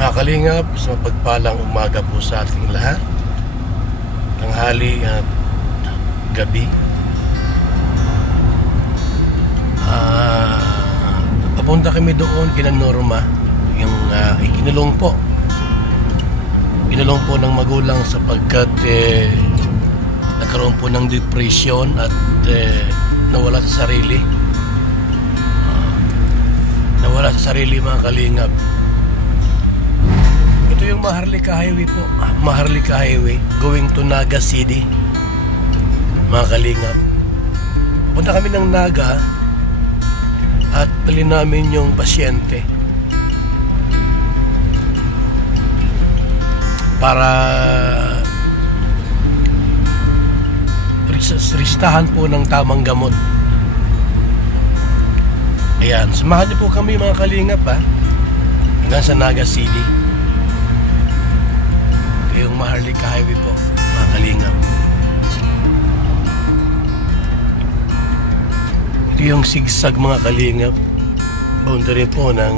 Kalingap, sa pagpalang umaga po sa ating lahat, tanghali at gabi. Papunta kami doon kina Norma, yung ikinulong po ng magulang sapagkat nagkaroon po ng depression at nawala sa sarili. Nawala sa sarili, mga kalingap. Ito yung Maharlika Highway po, Maharlika Highway going to Naga City, mga kalingap. Pupunta kami ng Naga at dali namin yung pasyente para ristahan po ng tamang gamot. Ayan, samahan niyo po kami, mga kalingap, hanggang sa Naga City. Ito yung Maharlika Highway po, mga kalingap. Ito yung sigsag, mga kalingap, boundary po ng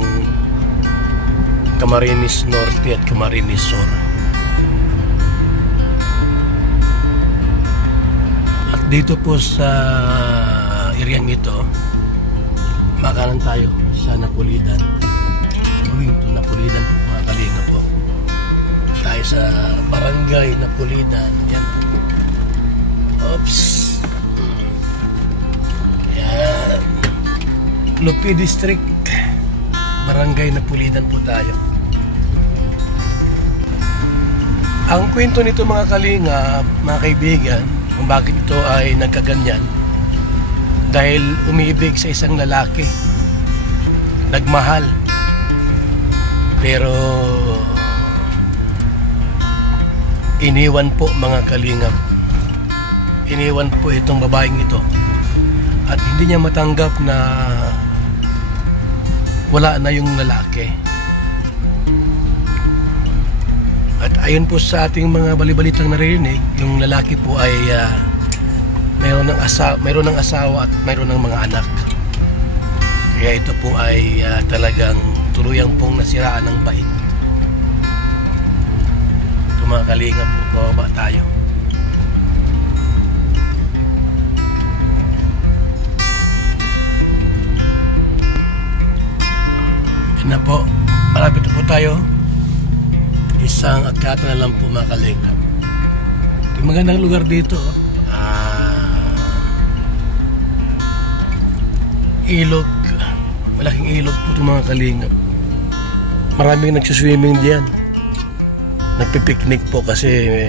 Camarines Norte at Camarines Sur. At dito po sa area nito, makanan tayo sa Napolidan. Going to Napolidan po, mga kalingap po. Tayo sa Barangay Napolidan. Yan. Oops. Yan. Lupi District, Barangay Napolidan po tayo. Ang kwento nito, mga kalingap, mga kaibigan, kung bakit ito ay nagkaganyan, dahil umiibig sa isang lalaki, nagmahal, pero iniwan po, mga kalingap. Iniwan po itong babaeng ito at hindi niya matanggap na wala na yung lalaki. At ayon po sa ating mga balibalitang naririnig, yung lalaki po ay mayroon ng asawa at mayroon ng mga anak. Kaya ito po ay talagang tuluyang pong nasiraan ng bait. Ito, mga kalingap, bababa tayo. Yan na po, malapit po tayo. Isang akyat na lang po, mga kalingap. Ito, magandang lugar dito. Ilog, malaking ilog po ito, mga kalingap. Maraming nagsuswimming diyan, nagpipiknik po kasi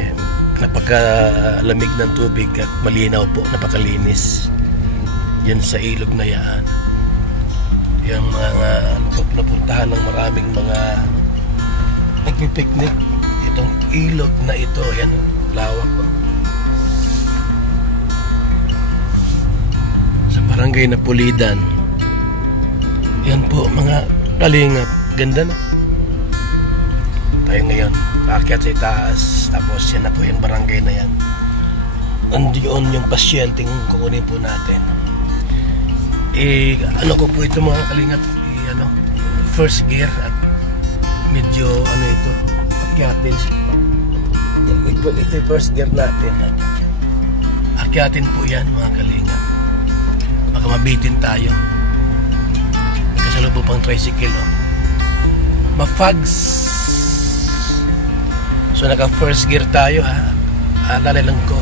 napakalamig ng tubig at malinaw po, napakalinis diyan sa ilog na yan. Yung mga napuntahan ng maraming mga nagpipiknik. Itong ilog na ito, yan, lawak po. Barangay Napolidan. Yan po, mga kalingap. Ganda, no? Tayo ngayon, paakyat sa itaas. Tapos yan na po yung barangay na yan. Andiyon yung pasyenteng kukunin po natin. Ano ko po ito, mga kalingap, first gear at medyo ito, akyatin. Ito yung first gear natin. Akyatin po yan, mga kalingap. Baka mabitin tayo. Kasalubong pang tricycle, mafags. So naka first gear tayo, alalay lang ko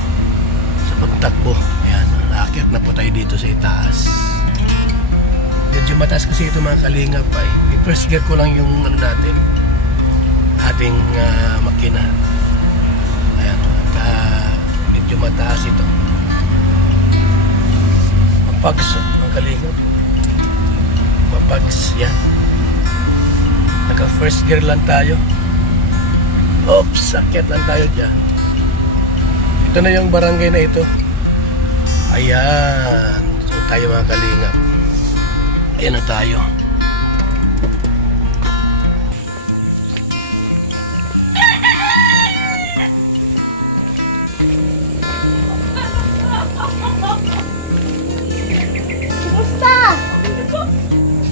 sa pagtakbo. Ayan, naakyat na po tayo dito sa itaas. Medyo mataas kasi ito, mga kalingap, ay first gear ko lang yung natin, ating makina. Ayan, medyo mataas ito. Mapags, mga kalingap. Mapags, yan. Naka first gear lang tayo. Oops, sakit lang tayo dyan. Ito na yung barangay na ito. Ayan. So tayo, mga kalingap. Ayan na tayo.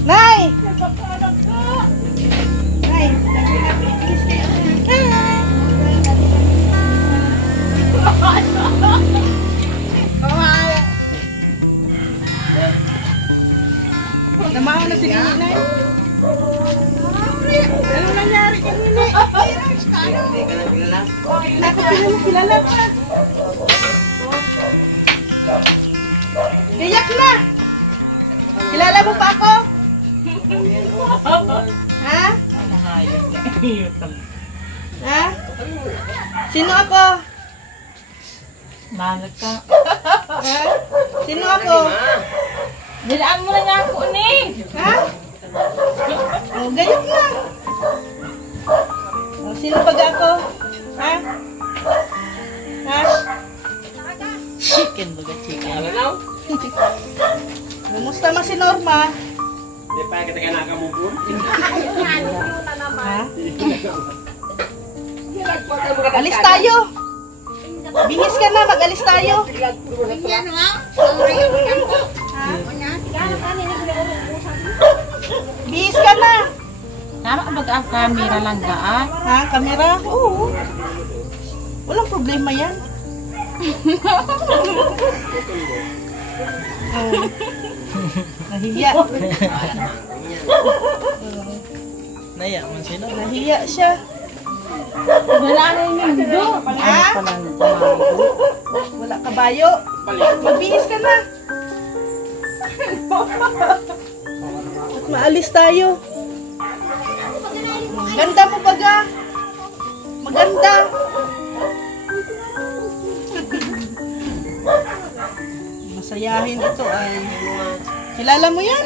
Nay! Nay! Kilala ka. Gayak na. Kilala mo pa ako? Ha? Ha? Sino ako? Malag ka. Ha? Sino ako? Nilaan mo na nga ako ni. Ha? Oh, gayak na. Oh, sino pag ako? Ha? Ha? Chicken baga chicken. Kumusta man si Norma? Hindi pa kita ka nakamupon. Ha? Alis tayo. Bihis ka na, mag-alis tayo. Ha? Bihis ka na. Tama ka baga ang camera lang gaan. Ha? Kamera? Oo. Walang problema yan. Oh. Nahiya. Naya man sila. Nahiya siya. Wala na yung mundo. Ha? Wala kabayo. Magbihis ka na. At maalis tayo. Ganda mo baga. Maganda. Masayahin ito ay. Kilala mo yan?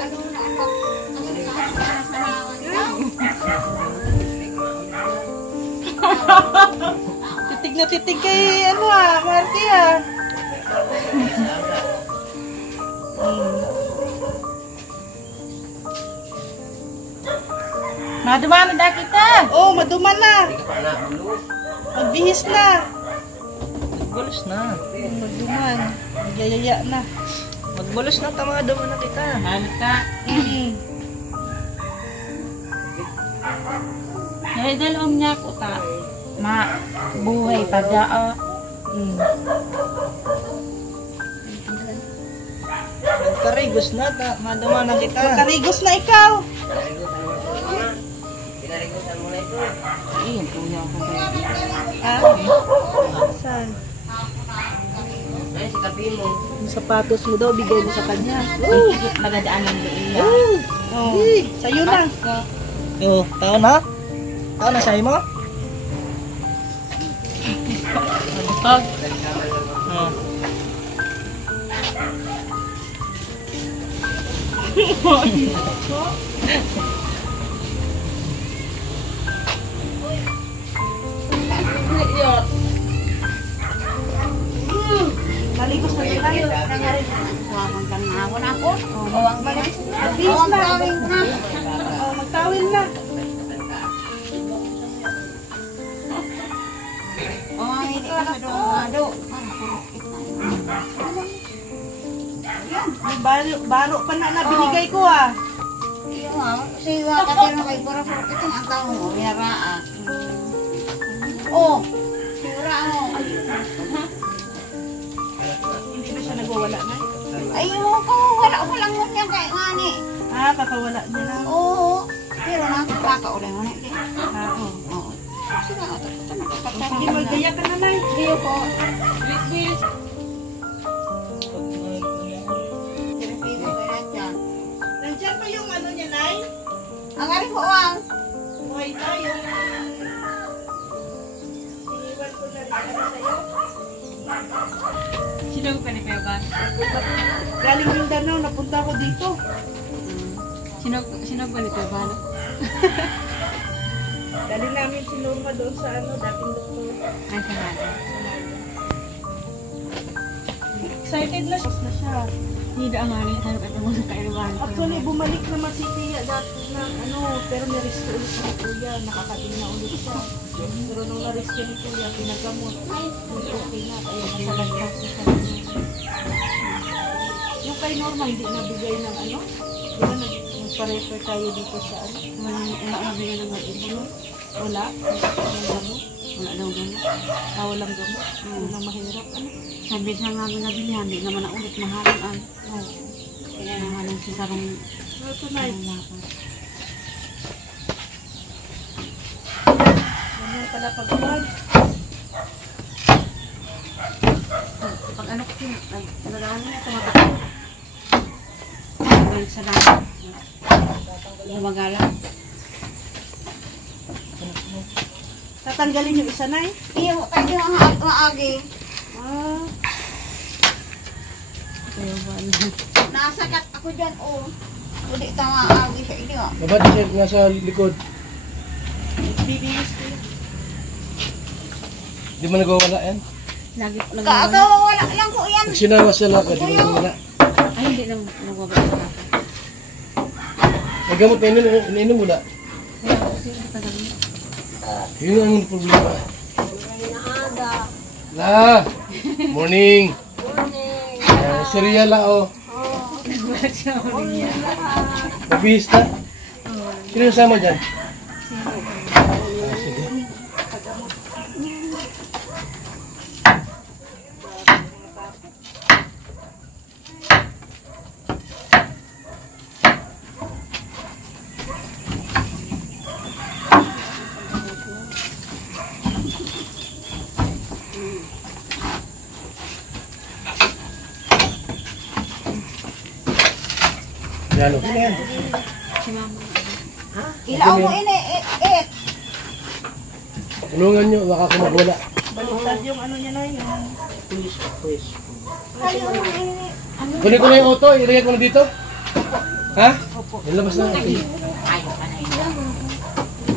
Titig na titig kay ano Marky Maduman na kita. Oh, maduman na. Magbihis na. Magbulos na. Maduman. Nagyayaya na. Magbulos na tama duman na kita. Malag ka. Dahil niya ko ta. Buhay pa daa. Magkarigos na ta. Maduman na kita. Magkarigos na ikaw. Iyan po niya ako. Ha? Saan? Ay, sikapin mo. Yung sapatos mo daw, bigay mo sa kanya. Higit magadaan ng iya. Oh, sa'yo na. Yo, tao na? Tao na sa'yo mo? Pag. Maligos na tayo. Huwag kang nahawon ako. Huwag ba yan? Magbihis na. Oh, magtawil na. Oh, hindi ka sa doon. May baro pa na binigay ko Siwa ka din kay pura-pura ito ang tao mo. Binaraan. Oh, siwa mo. Hindi ba siya nagwawala na? Ayun ko, wala ko lang mo niya kay ngani. Kakawala niya na. Oo, pero nakakaulan mo na. Oo. Oo. Sila ka, Sige, magkaya ka na lang. Iyo po. Nandiyan pa yung ano niya, Nay? Ang aring buwang. Buhay tayo. Iniwan ko na rin sa'yo. Sino ko pa ni Peba? Galing Mindanao, napunta ako dito. Sino ko ni Peba? Galing namin si Norma doon sa ano, dating doktor. Ay, sanada. Excited na siya. Hindi ang aling harap at mo sa kailangan. Actually, bumalik naman si Tia dati na ano, pero na-rescue ulit ni Kuya. Nakakating na ulit siya. Pero nung na-rescue ni Kuya, pinagamot. Okay na, kaya nasalagpas siya. Yung kay Norma, hindi nabigay ng ano? Di ba nagpa-refer tayo dito sa ano? Nabigyan ng mag-ibo. Wala? Walang gamot? Wala daw gano'n. Walang gamot? Walang mahirap? Ano? Sabi siya nga nabili, hindi naman na ulit mahalan. Kaya nahalan si Sarong Ito na. lakas. pala pagkuhan. Pag ano ko, nalagaan niya, tumatakbo. Balik sa dagat. Lumagala. Tatanggalin yung isa na eh. Iyo, tayo ang maagi. Ah, Kaya ba? Nasakat ako dyan, oh. Hindi ka maagi sa inyo. Baba din siya nasa likod. bibihis ko yun. Di mo nagwawala yan? Lagi po nagwawala. Kakawala lang ko yan. Pag sinawa sa lakad, di mo nagwawala. Ay, hindi lang nagwawala sa kaka. May gamot na ininom mo na. Kaya kasi tagal niya. Yun ang problema. La! Morning! Cereal la, oh. Nagulat siya ulit niya. Mabihis na. Sino yung sama dyan? Sige. Yan, okay na yan. Si mama. Ilaw mo ini, Tulungan nyo, baka ako magwala. Baliktad yung ano niya na yun. Kunin ko na yung auto, ilagay ko na dito. Ha? Nilabas na.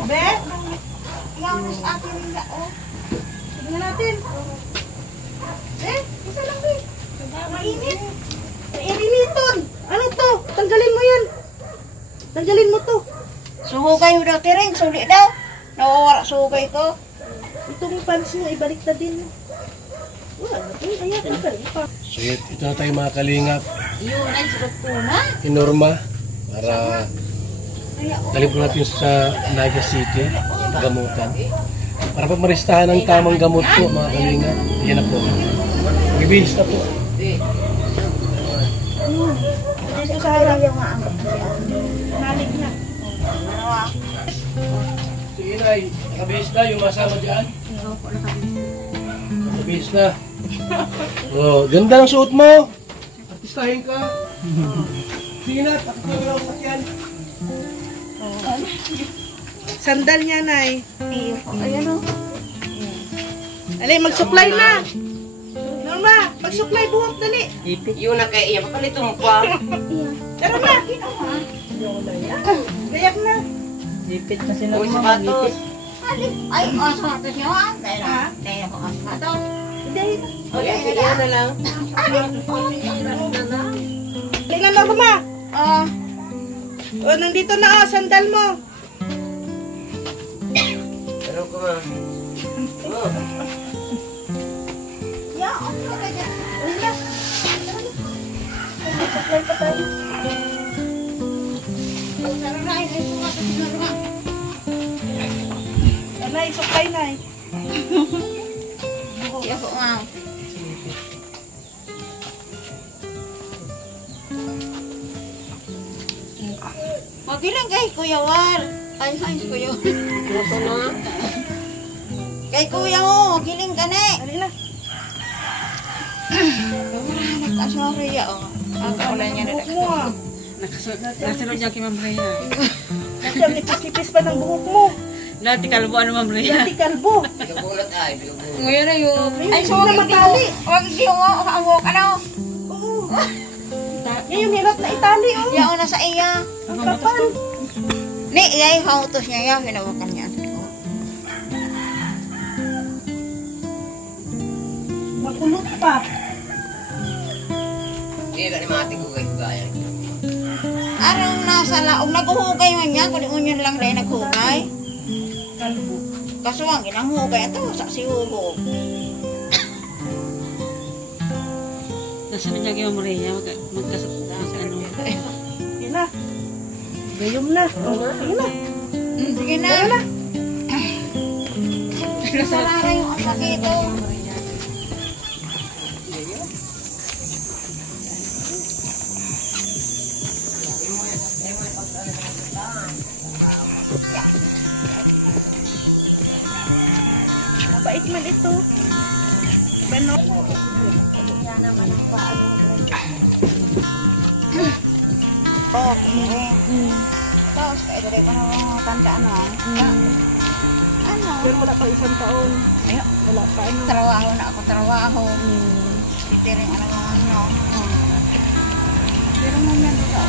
Bet, Yan mas atin nila, oh. tignan natin. Isa lang, eh. Mainit. Ininiton! Ano to? Tanggalin mo yan. Tanggalin mo to. Suhugay mo daw, Tiring. Suli daw. Nawawala suhugay ko. Itong pants mo, ibalik na din. Wala na to. Ayan, ibalik pa. So ito na tayo mga kalingap. Yun, ay, sa tuna. Inorma para dalhin po natin sa Naga City, gamutan. Para pag maristahan ang tamang gamot po mga kalingap. Yan na po. Bibihis na po. Dito sa harap. Ayaw nga ang Nalig na. dalawa. Sige na, nakabihis na yung masama dyan. Opo, nakabis. Nakabihis na. Oh, ganda ng suot mo. Artistahin ka. Sige na, takot na lang sa yan. Sandal niya, Nay. Ayan, oh. Alay, mag-supply na. Norma, mag-supply buhok, dali. Yun na kaya iya papalitom pa. Tara na. Gayak na. Dipit kasi na Uy, sapatos. Ay, oh, sapatos niyo, ah. Dahil ako ang sapatos. Hindi. O, iya na lang. Dali na, Norma. Ah, O, nandito na, sandal mo. Ano ko ma? Oh, yeah, okay, okay, dyan. Dali na. Mag-supply pa tayo. Tara na, ay, sapatos niyo, Norma. Nay, supply, Nay. Iya po, ma'am. Magiling kay Kuya War. Ay, Kuya War. puso na. Kay Kuya War, magiling ka na. Dali na. Nagkasorya, oh. Ang kaulan niya na Buhok mo, ah. Nakasunod niya kay Ma'am Rhea. Kasi ang ipis-ipis pa ng buhok mo. Dati kalbo ano Ma'am Rhea. Dati kalbo. Bigabunot ay, bigabunot. Ngayon na yun. Ay, so na matali. Huwag di mo kaawok, ano? Oo. Ngayon, hirap na itali, oh. Yaw na sa iya. Ang kapal. Ni, iyay, hautos niya yaw, hinawakan niya. Makulot pa. Hindi ka ni mati ko kayo gaya. Arang nasa laog, naghuhugay man niya, kundi unyon lang dahil naghugay. Kalbo. Kaso ang ginanghugay, ito, sa sihuhog. Nasunod niya kay Ma'am Rhea. Magkasakta sa ano. Sige na. Gayom na. Oh, sige na. Sige na. Nasarara yung asakit ito. Mabait man ito. Ano? Oh, tapos kayo rin ko na tandaan mo. Ano? Pero wala pa isang taon. Ay, Wala pa ano. trabaho na ako, trabaho. Titiring ano ano. Pero mo yan ba?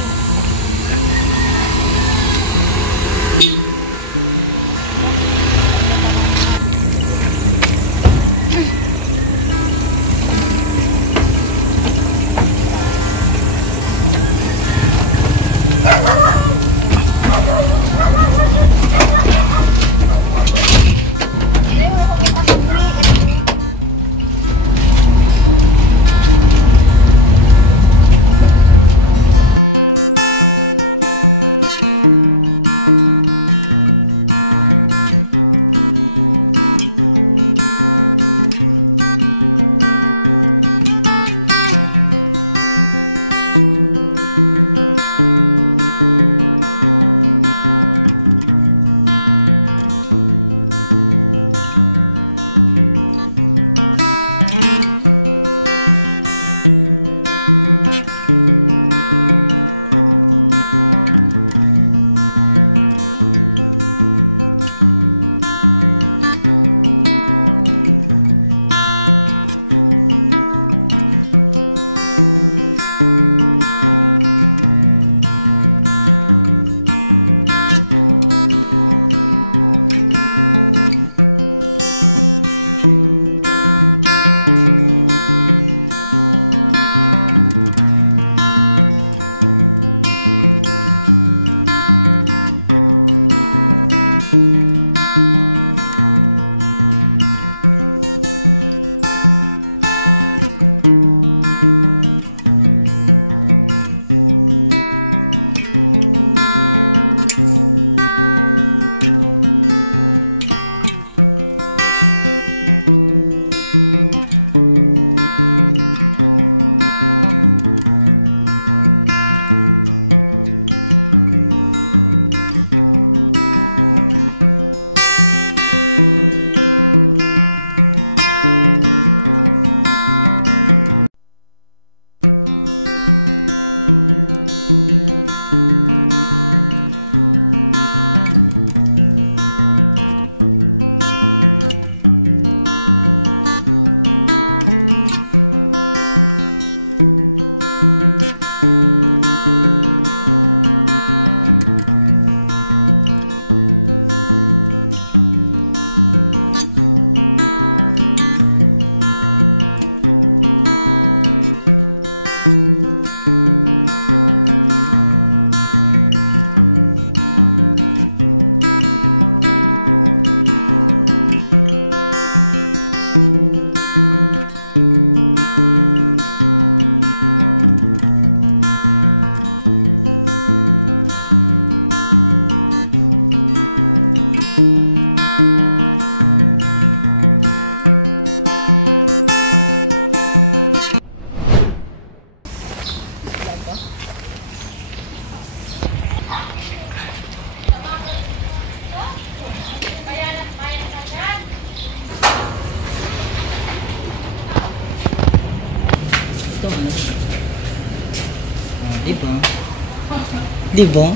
Diba?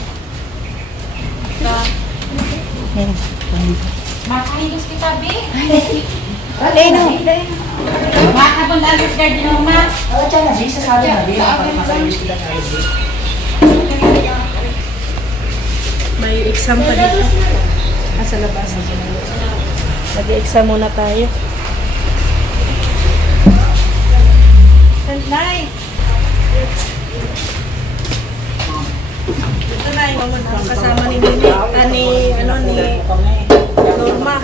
Makahigos kita, B. Ay, no. Makapon Albert Garden mo, ma. Oo, tiyan na, sa sala na, di. Makahigos kita sa May exam pa dito. Sa labas. Nag-exam muna tayo. Nay! Ito na yung kasama ni Mimi. Ni Norma.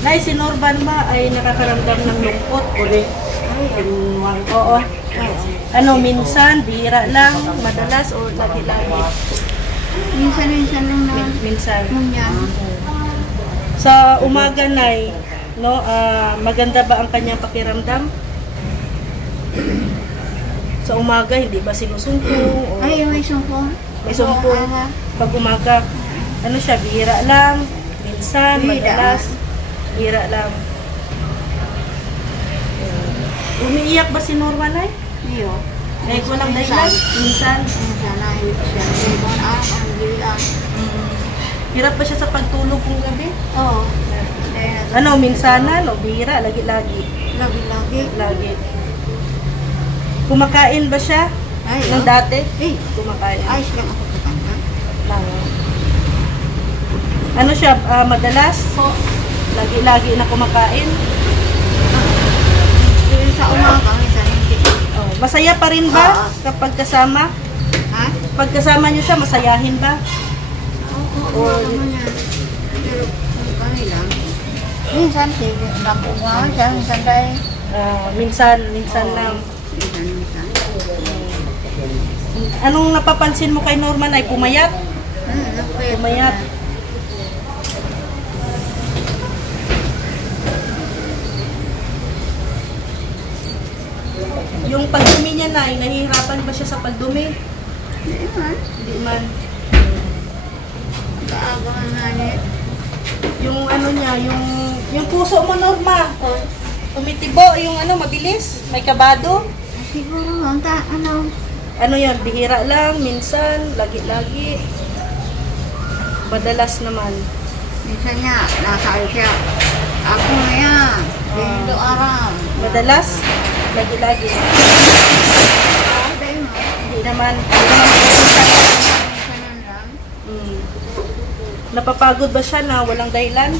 Nay, si Norman ba ay nakakaramdam ng lungkot? Oo. Ano, minsan, bihira lang, madalas, o lagi-lagi? Minsan lang na. Minsan. Yan. Sa umaga, Nay, no, maganda ba ang kanyang pakiramdam? Sa umaga, hindi ba sinusumpong? Ay, may sumpong. May sumpong. Pag umaga, ano siya, bihira lang, minsan, Bihira. madalas, bihira lang. Umiiyak ba si Norma, Nay? Iyo. Kahit walang dahilan? Minsan. Minsan na siya. Ibon ang gilan. Hirap ba siya sa pagtulog kung gabi? Oo. Ano, minsanan o bihira? Lagi-lagi. Lagi-lagi. Lagi. Kumakain ba siya? Ay, Nang dati? Eh, Kumakain. ayos lang ako katanda. Lang. Ano siya, madalas? Lagi-lagi na kumakain? Yung sa umaga, minsan hindi. Oh, masaya pa rin ba Oo. kapag kasama? Ha? Pag kasama niyo siya, masayahin ba? Oo, naman yan. Pero kung kami lang. Minsan, sige, nakuha siya. Minsan dahil. Minsan lang. Minsan. Anong napapansin mo kay Norman ay pumayat? Pumayat. Yung pagdumi niya na, nahihirapan ba siya sa pagdumi? Hindi man. Hindi man. Kaabangan nga niya. Yung ano niya, yung puso mo, Norma. Tumitibo, yung ano, mabilis. May kabado. Siguro, ano. Ano yan, bihira lang, minsan, lagi-lagi. Madalas naman. Minsan niya, nasa siya. Ako na yan. Dito aram. Madalas, lagi-lagi. Dahil mo. Hindi naman minsan. Minsan lang. Napapagod ba siya na walang dahilan?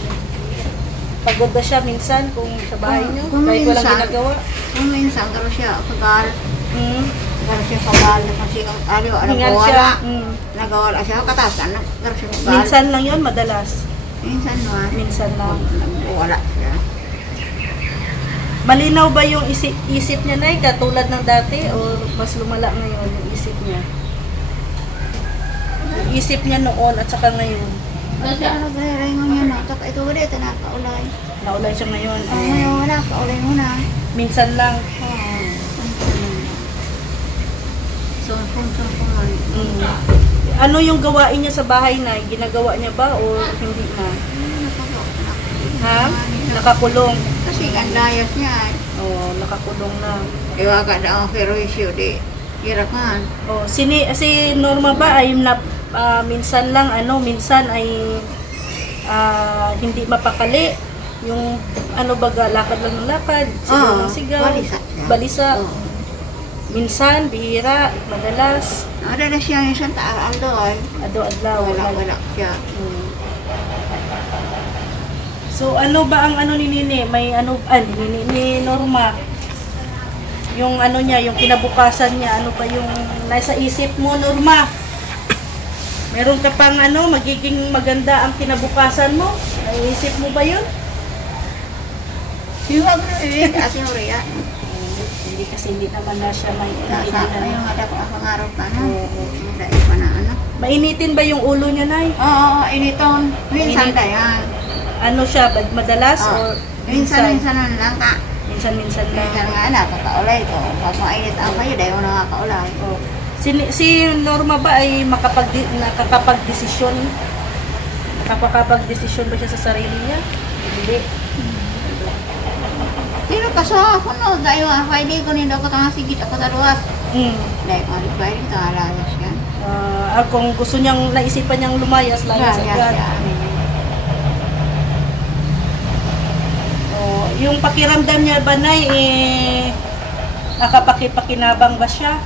Pagod ba siya minsan kung sa bahay niyo? Kung Kahit walang minsan. ginagawa? Kung minsan, gano'n siya kagal. Mm. Gano'n siya kagal. Kasi ano, Hingal siya. nagawala. Nagawala siya. Katasan, gano'n siya kagal. Minsan lang yun, madalas. Minsan naman. Minsan lang. Nagawala siya. Malinaw ba yung isip niya na katulad ng dati o mas lumala ngayon yung isip niya? Yung isip niya noon at saka ngayon. Kasi ano ba yung niya na? Kaka ito ba dito nakaulay. Naulay siya ngayon. Ngayon wala, kaulay mo na. Minsan lang. Sumpong man. Ano yung gawain niya sa bahay na? Ginagawa niya ba o hindi na? Ha? Nakakulong. Kasi ang layas niya. Oo, nakakulong na. Iwaga na ang perwisyo di. Irakan. Oh, si Norma ba ay minsan lang minsan ay hindi mapakali. Yung baga lakad lang ng lakad, sigaw ng sigaw. Balisa siya. Balisa. Oo. Minsan, bihira, madalas. Madalas siya isang taal doon. Ado-adlaw. Wala siya. So ano ba ang ni Nini? May ni Norma. Yung niya, yung kinabukasan niya, ano pa yung nasa isip mo, Norma? Meron ka pang magiging maganda ang kinabukasan mo? Naisip mo ba yun? Siwag na eh. Kasi uriya. Hindi kasi hindi naman na siya may Nasa yung ada ko ang pangarap ka na. Dahil pa na ano. Mainitin ba yung ulo niya, Nay? Oo, initon. Minsan dayan. Ano siya, madalas or Minsan lang ka. Minsan lang. Minsan nga na, kakaulay ko. Pag mainit ang kayo, dahil mo nakakaulay. Oh. Si Norma ba ay nakakapag-desisyon? Nakakapag-desisyon ba siya sa sarili niya? Hindi. Pero kaso ako no, dahil mga pwede ko nito ako tanga sigit ako sa luwas. Dahil mga pwede ito alayas yan. Kung gusto niyang naisipan niyang lumayas, layas agad. Yung pakiramdam niya ba, Nay, nakapakipakinabang ba siya?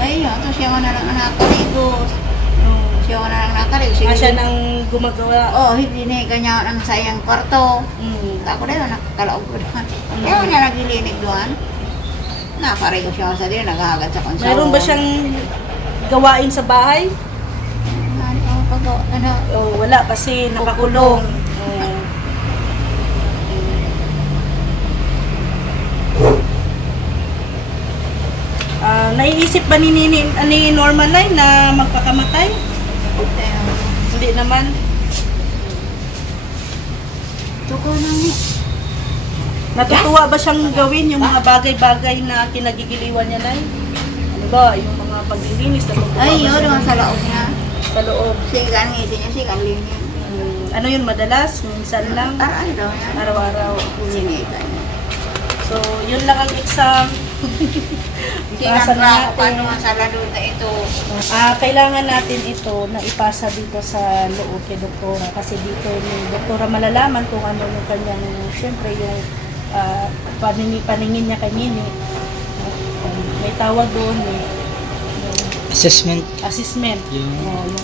Ay, ito siya mo na lang nakaligo. Siya mo na lang nakaligo. Siya nang gumagawa. Oo, hindi na kanya ang sayang kwarto. Ako na yun, nakakalaog ko doon. Kaya niya nagilinig doon. Nakarigo siya sa din, naghahagad sa konsawa. Mayroon ba siyang gawain sa bahay? Wala kasi nakakulong. Naiisip ba ni Norma Nay na magpakamatay? Hindi naman. Tuko na ni. Natutuwa ba siyang gawin yung mga bagay-bagay na kinagigiliwan niya, Nay? Ano ba? Yung mga paglilinis? Ay, yun naman sa loob niya. Sa loob. Sigan ngiti niya, sigan linya. Ano yun, madalas? Minsan lang? Araw-araw yan. Araw-araw. Sinita niya. So, yun lang ang exam. Ipasa na Paano natin. sa lalo na ito? Kailangan natin ito na ipasa dito sa loob kay doktora. Kasi dito ni doktora malalaman kung ano yung kanyang, syempre yung paningin niya kay Nini. May tawag doon eh. Assessment. Assessment. Yung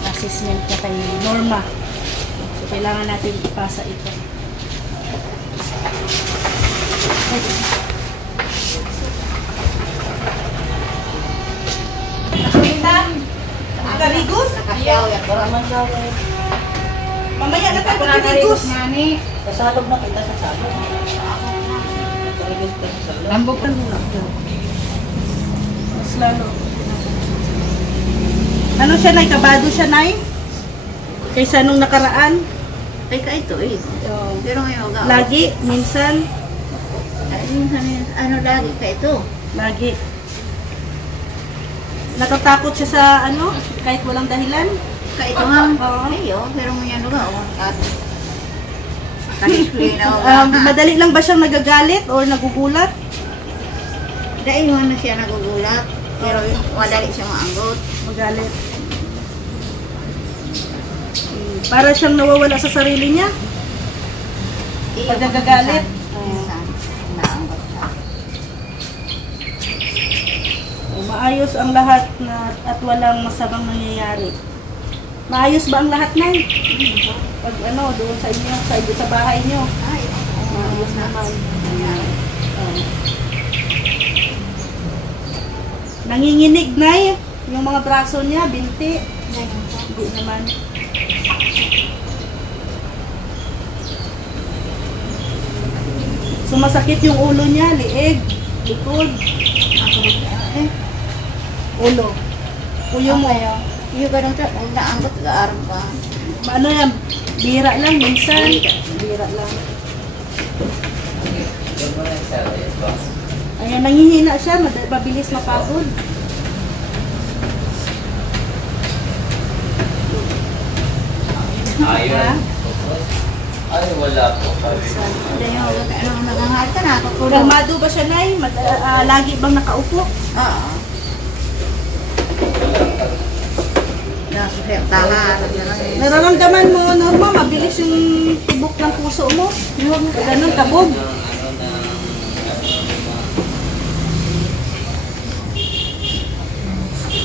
assessment niya kay Norma. So, kailangan natin ipasa ito. Karigos? Nakasyaw yan. Mamaya na tayo karigos. Kasalog na kita sa salog. Lambok ka muna. Mas lalo. Ano siya, Nay? Kabado siya, Nay? Kaysa nung nakaraan? Teka ito eh. Pero ngayon, Lagi, minsan, ano lagi ka ito? lagi. Natatakot siya sa ano, kahit walang dahilan. Ka ito nga. Oo. Ayo, pero ngayon nga. Kahit na Madali lang ba siyang nagagalit or nagugulat? dahil na siya nagugulat. Pero madali siya maanggot. Magalit. Para siyang nawawala sa sarili niya. Pag nagagalit. Minsan, naanggot siya. Maayos ang lahat na at walang masamang nangyayari. Maayos ba ang lahat, Nay? Pag ano, doon sa inyo, sa bahay niyo. Ay, Maayos naman. Nanginginig, Nay. Yung mga braso niya, binti. Hindi naman. Sumasakit yung ulo niya, liig, likod. Ulo. Uyo mo. yung ganun siya, naanggot ka pa. Ano yan? Bira lang, minsan. Bira lang. Ayan, nanghihina siya, mabilis mapagod. Ayun. Ay, wala po. Hindi yung nagangal ka na, kakulong. Kalmado ba siya, Nay? Lagi bang nakaupo? Oo. Tahan. Nararamdaman mo, Norma, mabilis yung tibok ng puso mo. Ganun, kabog.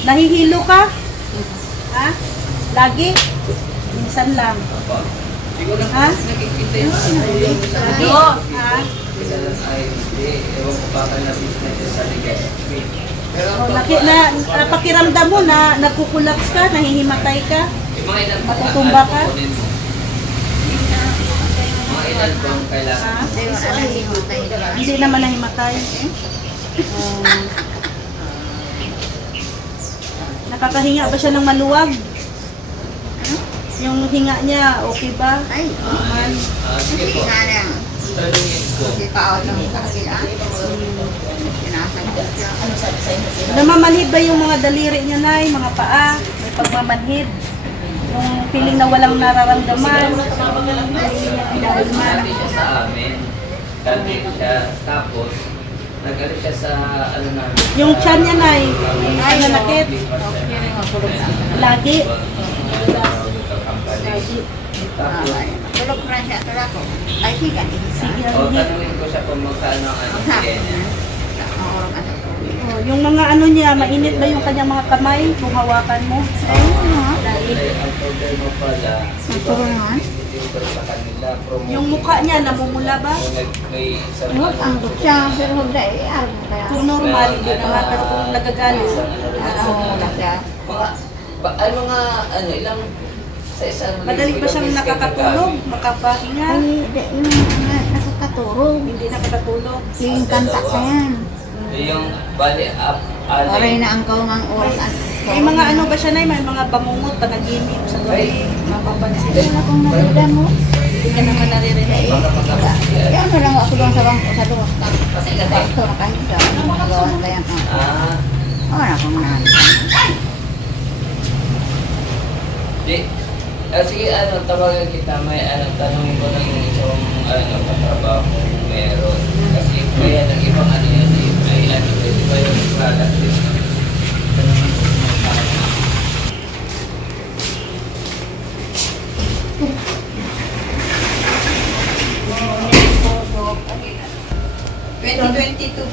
Nahihilo ka? Ha? Lagi? Minsan lang. Ha? Oo. Ha? Pakiramdam mo na nagkukulaps ka, nahihimatay ka, matutumba ka. Mga ilan po ang kailangan? Ha? Hindi naman nahimatay. Nakakahinga ba siya ng maluwag? Yung hinga niya, okay ba? Ay, Man. Sige po. Talungin ko. Hindi pa ako ng kakila. Sinasagot siya. Namamanhid ba yung mga daliri niya, Nay? Mga paa? May pagmamanhid? Yung feeling na walang nararamdaman? Dahil man. Sabi siya sa amin. Sabi siya. Tapos, nag-ano siya sa ano namin. Yung tiyan niya, Nay, may nanakit. Lagi. Lagi. Tapos, Tulog na siya, tulog ko. Ay, sige. Sige, o hindi. tanungin ko siya kung magkano ang ano niya. Oh, yung mga ano niya, mainit ba yung kanyang mga kamay kung hawakan mo? Dahil Ang problema pala, Naturo naman. dito sa kanila, promote. yung mukha niya namumula ba? May isang Huwag ang siya, pero huwag na i-arm kaya. Kung normal, hindi naman. Pero kung nagagalit, Wala siya. Ano nga, ano, ilang sa isang madali ba siyang nakakatulog, makapahinga? Ay, yung nakakaturo. Hindi nakakatulog. Yung kanta ka yan. yung bali up, Aray na ang kaungang oras. May mga ano ba siya, Nay? May mga bangungot, panaginip sa gabi, mapapansin. Ano kung narila mo? Hindi ka naman naririnig. baka magkakasya. Kaya ano lang ako doon sa bangko sa doon. Kasi kasi, Ito na kahit ka. Magawan ka yan. Wala akong nahanap. di, sige, ano, tawagan kita, may ano, tanongin ko ng isang, ano, katrabaho meron. Kasi Kaya ng ibang ano yan, ay ano, iba yung product din.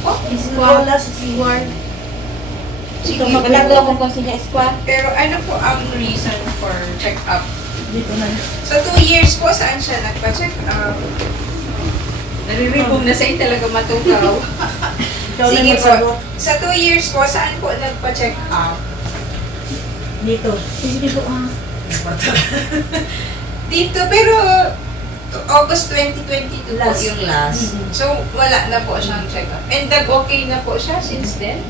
po? Nicolas Stewart. Sige, Malagaw kung siya squat. Pero ano po ang reason for check-up? Dito na. Sa 2 years po, saan siya nagpa-check up? Nariribong na sa'yo talaga matukaw. Ikaw na Sige po. magsagot. Sa 2 years po, saan po nagpa-check up? Dito. Sige po Dito, pero August 2022 Last. po yung last. So, wala na po siyang check-up. And okay na po siya since then?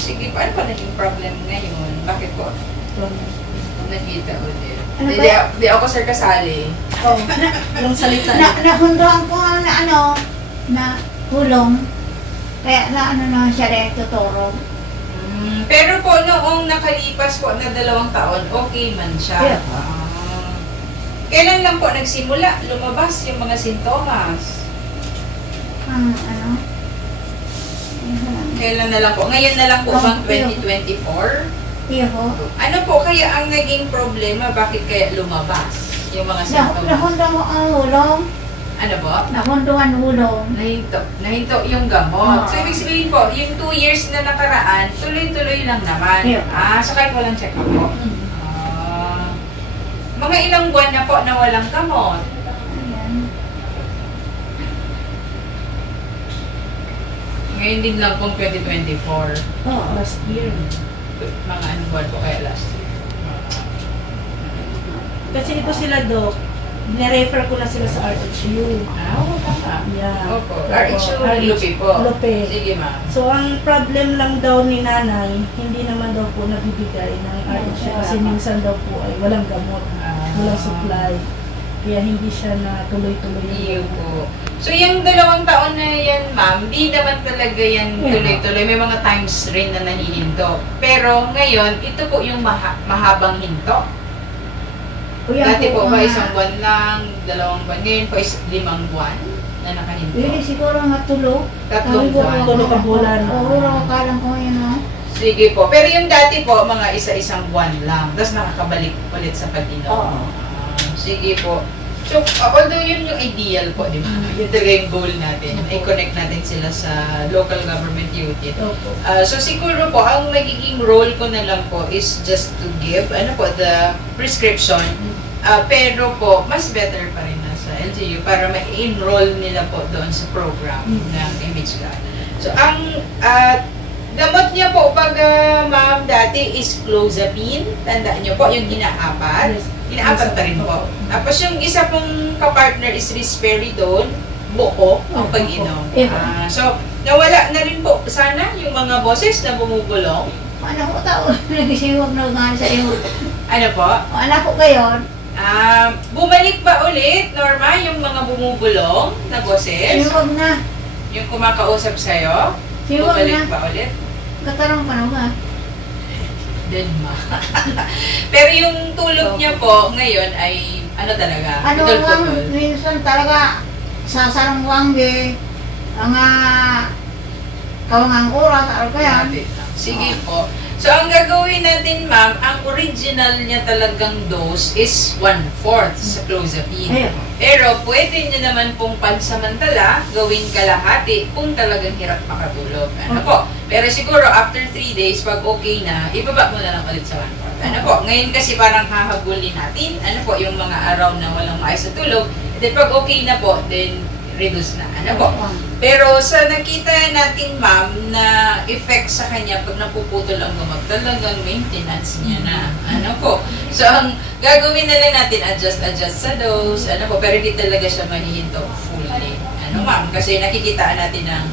Sige po. Ano pa naging problem ngayon? Bakit po nagkita ulit? Ano ba? Di ako sir kasali. Oh, yung salita. Nahunduan ko na ano, na hulong. Kaya na ano na siya rin tuturo. Pero po, noong nakalipas po na 2 taon, okay man siya. Yeah. Kailan lang po nagsimula lumabas yung mga sintomas? Ano? Kailan na lang po? Ngayon na lang po bang 2024? Iyo po. Ano po kaya ang naging problema? Bakit kaya lumabas yung mga sintomas? Nahunduan ang hulong. Ano po? Nahunduan hulong. Nahinto yung gamot. So, ibig sabihin po, yung 2 years na nakaraan, tuloy-tuloy lang naman. Yeah. So kahit walang check-up po. Mga ilang buwan na po na walang gamot. Ayan. Ngayon din lang pong 2024. Last year. Mga anong buwan po kaya last year? Kasi ito sila, Doc. Nirefer ko na sila sa RHU. Tama. Yeah. Opo. RHU Lupi po. Lupi. Sige, ma'am. So, ang problem lang daw ni nanay, hindi naman daw po nabibigay ng RHU kasi minsan daw po ay walang gamot, walang supply. Kaya hindi siya na tuloy-tuloy. Iyo po. So, yung 2 taon na yan, ma'am, di naman talaga yan tuloy-tuloy. May mga times rin na nahihinto. Pero ngayon, ito po yung mahabang hinto. Dati po ba 1 buwan lang, 2 buwan. Ngayon po is 5 buwan na nakahinto. Hindi siguro nga tulo. 3 buwan. Tulo ka bulan. Oo, kalang ko yun ha. Sige po. Pero yung dati po, mga isa-isang buwan lang. Tapos nakakabalik ulit sa pag-inom. Oo. Sige po. So, although yun yung ideal po, di ba? Yun talaga yung goal natin. I-connect natin sila sa local government unit. So, siguro po, ang magiging role ko na lang po is just to give, the prescription. Pero po, mas better pa rin na sa LGU para ma-enroll nila po doon sa program ng MHGA. So, ang gamot niya po pag ma'am dati is clozapine. Tandaan niyo po, yung ginaapat. Ginaapat pa rin po. Tapos yung isa pong kapartner is risperidone, buko, ang pag-inom. So, nawala na rin po sana yung mga boses na bumubulong. Ano ko tao? Nagisiwag na nga sa iyo. Ano po? Anak ko ngayon. Bumalik ba ulit, Norma, yung mga bumubulong na boses? Siwag na. Yung kumakausap sa'yo? Siwag Bumalik na. ba ulit? Katarang pa naman. Din ma. Pero yung tulog niya po ngayon ay ano talaga? Ano lang, Putol-putol. minsan talaga sasarang wangge, ang kawangang oras, ano kaya? Sige po. So, ang gagawin natin, ma'am, ang original niya talagang dose is 1/4 sa clozapine. Pero, pwede niyo naman pong pansamantala, gawin kalahati kung talagang hirap makatulog. Ano po? Pero siguro, after 3 days, pag okay na, ibaba mo na lang ulit sa 1/4. Ano po? Ngayon kasi parang hahabulin natin, ano po, yung mga araw na walang maayos na tulog. Then, pag okay na po, then, reduce na. Ano po? Pero sa nakita natin, ma'am, na effect sa kanya pag napuputol ang gamot, talagang maintenance niya na. Ano po? So, ang gagawin na lang natin, adjust sa dose, ano po, pero hindi talaga siya mahihinto fully. Ano, ma'am? Kasi nakikitaan natin ng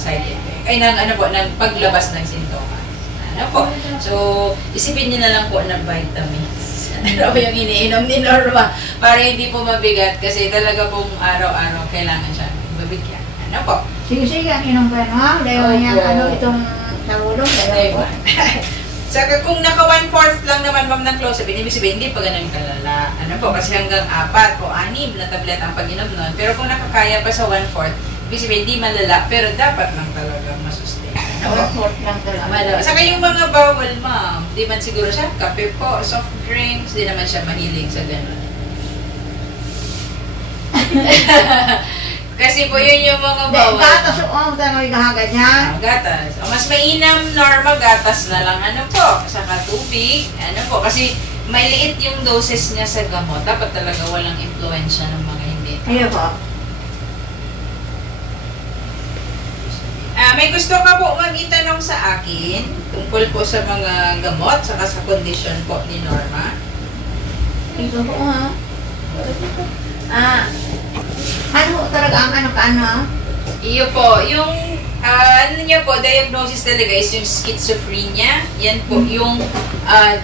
side effect. Ay, ng paglabas ng sintomas. Ano po? So, isipin niyo na lang po ng vitamins. Ano po yung iniinom ni Norma para hindi po mabigat kasi talaga pong araw-araw kailangan siya mabigyan. Ano po? Sige, ang inom ko yan ha. Dahil niya, itong nahulog. Diba? Saka kung naka 1/4 lang naman ma'am ng clozapine, ibig sabihin hindi pa ganun kalala. Ano po? Kasi hanggang 4 o 6 na tablet ang pag-inom nun. Pero kung nakakaya pa sa 1/4, Ibig sabihin, hindi malala, pero dapat lang talaga masustain. One-fourth lang talaga. Saka yung mga bawal, ma'am, di man siguro siya, kape po, soft drinks, di naman siya mahilig sa gano'n. Kasi po yun yung mga bawal. Gatas yung tanong gahaga niya. Gatas. Mas mainam, normal, gatas na lang. Ano po? Saka tubig. Ano po? Kasi may liit yung doses niya sa gamot. Dapat talaga walang influensya ng mga hindi. Ayun po. May gusto ka po mag-itanong sa akin tungkol po sa mga gamot saka sa kondisyon po ni Norma? Ito po ha. Ano talaga ang ano? Iyo po, yung ano niya po, diagnosis talaga is yung schizophrenia. Yan po yung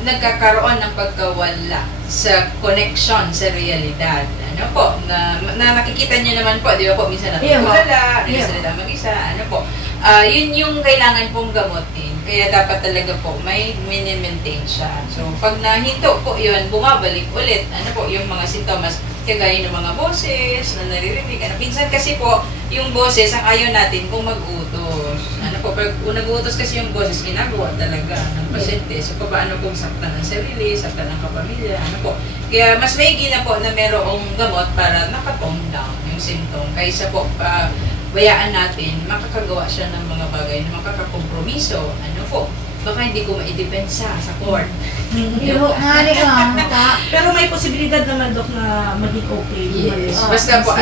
nagkakaroon ng pagkawala sa connection sa realidad. Ano po, na nakikita niyo naman po, di ba po, minsan natutulala, nagsasalita mag-isa, ano po. Yun yung kailangan pong gamutin. Kaya dapat talaga po may maintain siya. So, pag nahinto po yun, bumabalik ulit. Ano po, yung mga sintomas, kagaya ng mga boses na naririnig. Minsan kasi po, yung boses, ang ayaw natin kung mag-utos. Ano po, pag nag-utos kasi yung boses, ginagawa talaga ng pasyente. So, paano kung saktan ng sarili, saktan ng kapamilya, ano po. Kaya mas maigi na po na merong gamot para nakatone down yung symptom. Kaysa po, bayaan natin, makakagawa siya ng mga bagay na makakakompromiso. Ano po, baka hindi ko maidepensa sa court. Pero may posibilidad naman, Dok, na maging okay. Yes. Basta po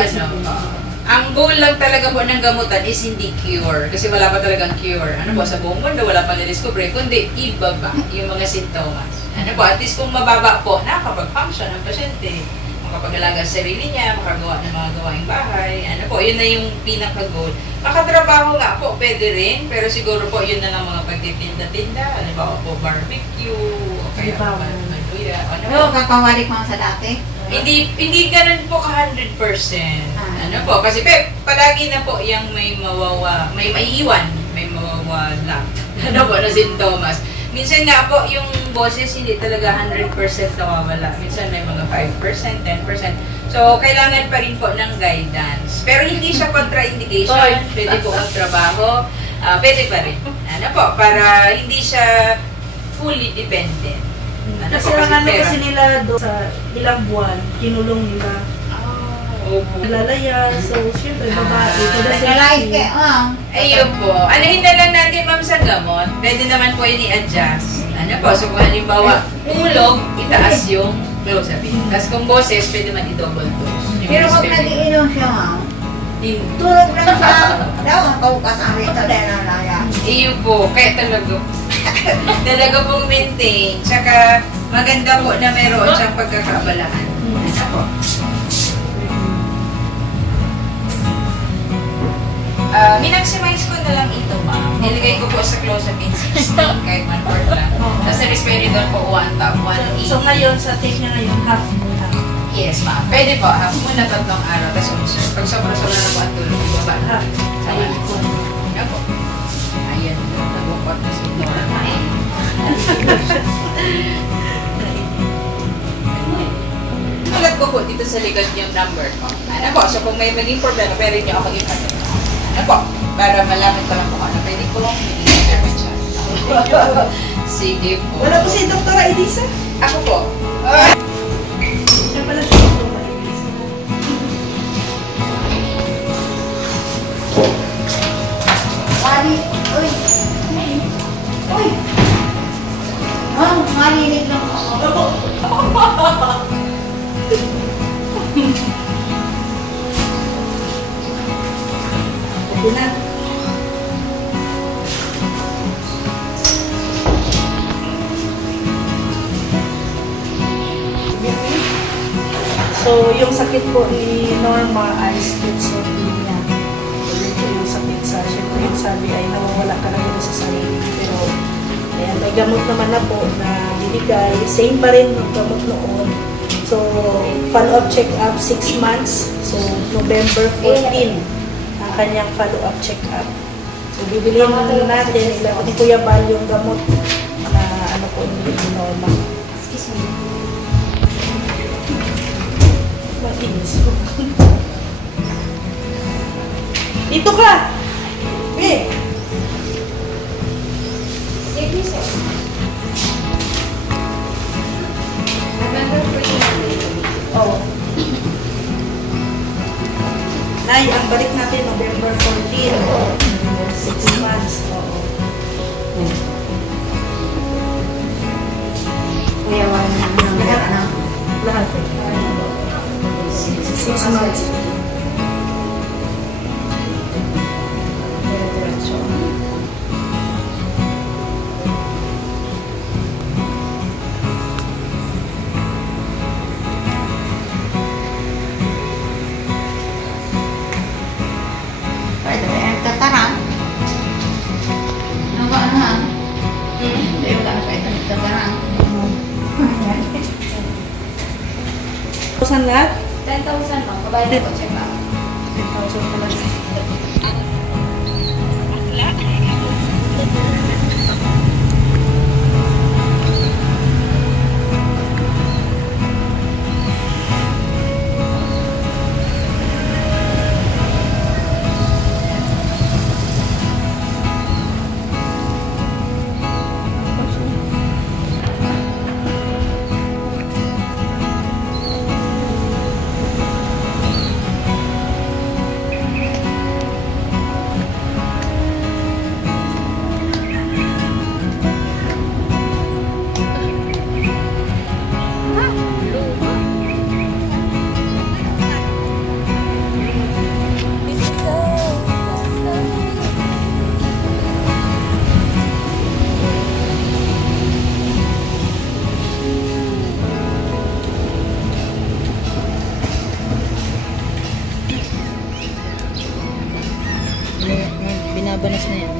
ang goal lang talaga po ng gamutan is hindi cure. Kasi wala pa talagang cure. Ano po, sa buong mundo, wala pa na-discover. Kundi, ibaba yung mga sintomas. Ano po, at least kung mababa po, nakapag-function ang pasyente. Makapag-alaga sa sarili niya, makagawa ng mga gawaing bahay. Ano po, yun na yung pinaka-goal. Makatrabaho nga po, pwede rin. Pero siguro po, yun na lang mga pagtitinda-tinda. Halimbawa po, barbecue, o kaya maluya. Ano po? Kakawalik mga sa dati? Hindi ganun po ka 100%. Ano po, kasi palagi na po yung may maiiwan, may mawawala. Ano po, na sintomas. Minsan nga po, yung boses hindi talaga 100% nawawala. Minsan may mga 5%, 10%. So, kailangan pa rin po ng guidance. Pero hindi siya contraindication. Pwede po ang trabaho. Pwede pa rin. Ano po, para hindi siya fully dependent. Ano Kasi po, ang ano kasi nila doon sa ilang buwan, kinulong nila. Naglalaya, so syempre babae. Nag-live kayo, Ayun po. Anahin na lang natin, ma'am, sa gamot. Pwede naman po yun i-adjust. Ano po, so kung halimbawa, tulog, itaas yung clozapine. Tapos kung boses, pwede man i-double dose. Pero kung nag-iinom siya, ma'am, tulog lang siya. Daw, ang kaukasabi ito dahil nalaya. Iyo po, kaya talaga pong maintain. Tsaka maganda po na meron siyang pagkakaabalahan. Ano po? Minaximize ko na lang ito, ma'am. Nilagay ko po sa clozapine 16, kahit 1/4 lang. Tapos risperidone po 1/8. So ngayon, sa take niya ngayon, half muna. Yes, ma'am. Pwede po, half muna 3 araw. Tapos umusir. Pag sobra-sobra na po ang tulog, ibaba na. Sama na po. Ano po? Ayan. Nabukot na si Norma eh. Ulat ko po dito sa likod yung number ko. Ano po? So kung may maging problema, pwede niyo ako ipatin. Ano po? Para malaman ko lang po ano. Pwede ko lang i-intervention. Sige po. Wala po si Dr. Elisa? Ako po. Siya pala si Dr. Elisa. Mari, uy. Uy. Marinig lang ako. Okay na. So, yung sakit po ni Norma ay schizophrenia. So, yun po yung sakit sa, syempre yung sabi ay nawawala ka na yun sa sarili. Pero, ayan, may gamot naman na po na binigay. Same pa rin yung gamot noon. So, follow-up check-up 6 months. So, November 14 ang kanyang follow-up check-up. So, bibiliin natin nila ni Kuya Bal yung gamot na ano po ni Norma. Excuse me. Matinis. Dito ka. Okay. Oh. Nay, ang balik natin November 14. 6 months. Oo. Kaya wala na Lahat. 6 months. Pwede ba yung tatarang? Ano ba ano? Hindi ba pwede yung tatarang? Saan lahat? 10,000 lang. Kabayad ko check out. 10,000 pala siya. Binabanas na yan.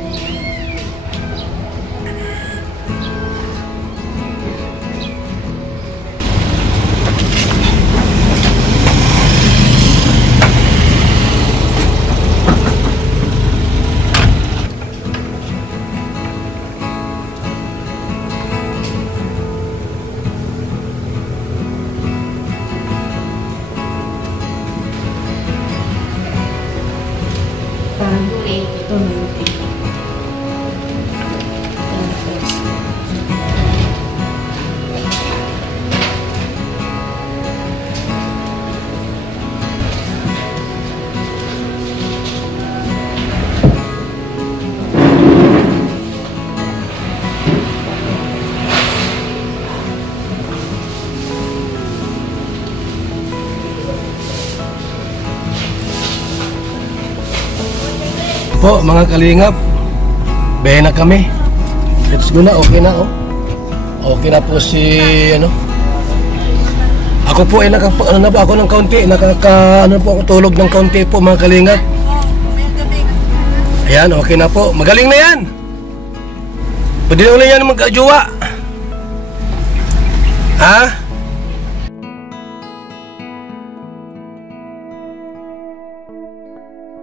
Po, mga kalingap, bahay na kami. Let's go na, okay na, oh. Okay na po si, ako po ay ano na po ako ng kaunti, ako tulog ng kaunti po, mga kalingap. Ayan, okay na po. Magaling na yan. Pwede na ulit yan mag-ajuwa. Ha?